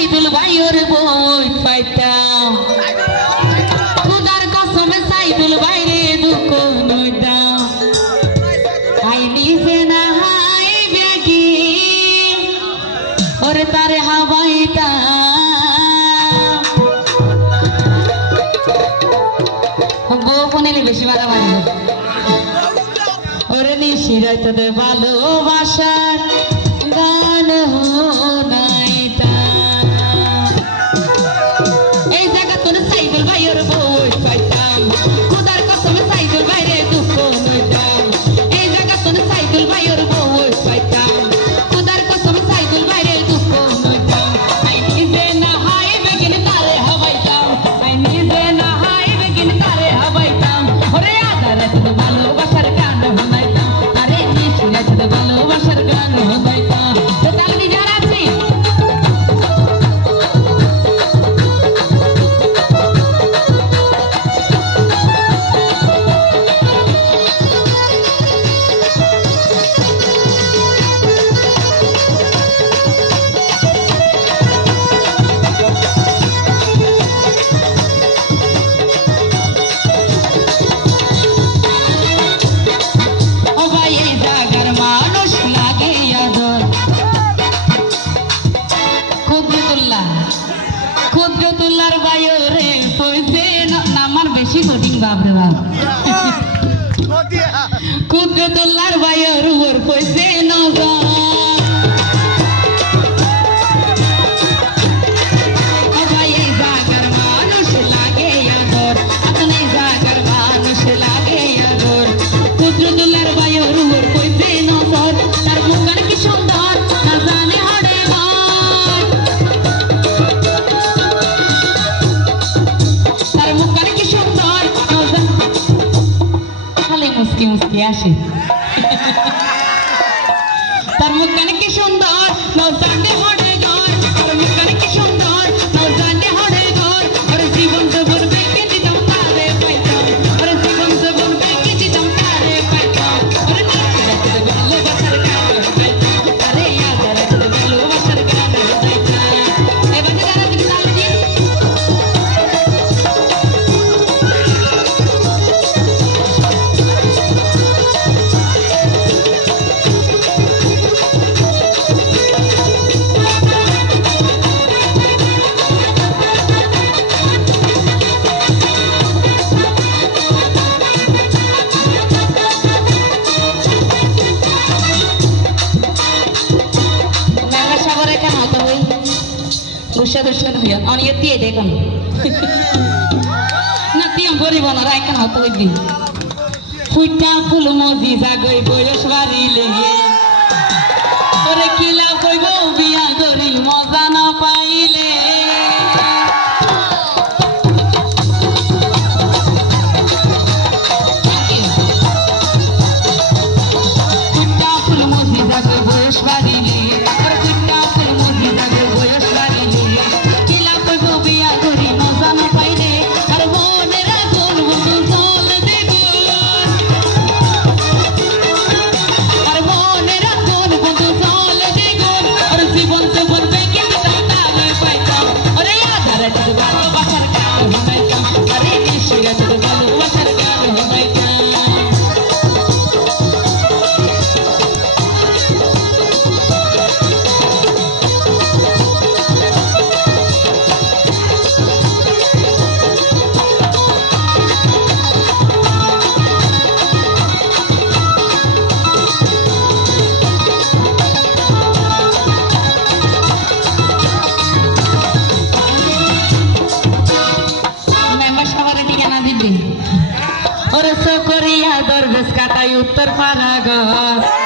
সাইদুল ভাইয়ের বই পাইতাম খুদার কসমে সাইদুল ভাইরে দুঃখ নইতাম আই নিজে না হাই বেগি ওরে তারে হাবাইতাম বউ ফোনেলি বেশি মারামারি ওরে নিশিরাই তোদের ভালোবাসার গান হোনাইতা এই জায়গা তোর সাইদুল ভাইয়ের বই পাইতাম খুদার কসমে সাইদুল ভাইরে দুঃখ নইতাম এই জায়গা তোর সাইদুল ভাইয়ের বই পাইতাম খুদার কসমে সাইদুল ভাইরে দুঃখ নইতাম আই নিজে না হাই বেগিন তারে হাবাইতাম আই নিজে না হাই বেগিন তারে হাবাইতাম ওরে আদারে তোর ভালোবাসার গান হোনাইতাম আরে নিশিরাই তোর ভালোবাসার গান হোনাইতাম তো তাহলে নিজের আছি ক্ষুদ্রতুল্লার বাইরে পয়সে নামার বেশি কঠিন বাপরে বাপ ক্ষুদ্রতুল্লার বাইর উপর পয়সে নজর ভাই এই জাগার মানুষ লাগে আদর আপনি এই জাগার মানুষ লাগে আদর ক্ষুদ্রতুল্লার বাইর উপর পয়সে নজর তার মুখান কি সুন্দর না জানে হড়ে মুসকি মুসকি আসে তার মুখখানে কি সুন্দর নৌজানে হড়ে ঘর তার মুখখানে কি সুন্দর নৌজানে হড়ে ঘর আর জীবন জীবন বেঁকে দিতাম তারে পাইতাম আর জীবন জীবন বেঁকে দিতাম তারে পাইতাম আরে নিশ্চয় ভালোবাসার গান পাইতাম আরে আদারে ভালোবাসার গান পাইতাম এবার যারা দিকে তালজি দুঃসাদুসাদ হইয়া অনিয়ে দিয়ে দেখুন না তিয়াম গরিব না রাইকা হতো ওই দিন ফুইটা ফুল মজি জাগই বয়স বাড়ি লেগে ওরে কিলা কইব বিয়া করি মজা না পাইলে ফুইটা ফুল মজি জাগই বয়স বাড়ি লেগে ওরে ফুইটা ফুল মজি জাগই বয়স বাড়ি লেগে কিলা কইব বিয়া করি মজা না পাইলে আর মনেরা বলবো জল দেব আর মনেরা বলবো জল দেব আর জীবন জীবন বেঁকে দিতাম তালে পাইতাম আরে আধারে তোর ভালোবাসার গান হোনাইতাম আরে নিশিরা তোর ভালোবাসার গান হোনাইতাম ওরে সকরিয়া দরবেশ কাটাই উত্তর পাড়া ঘর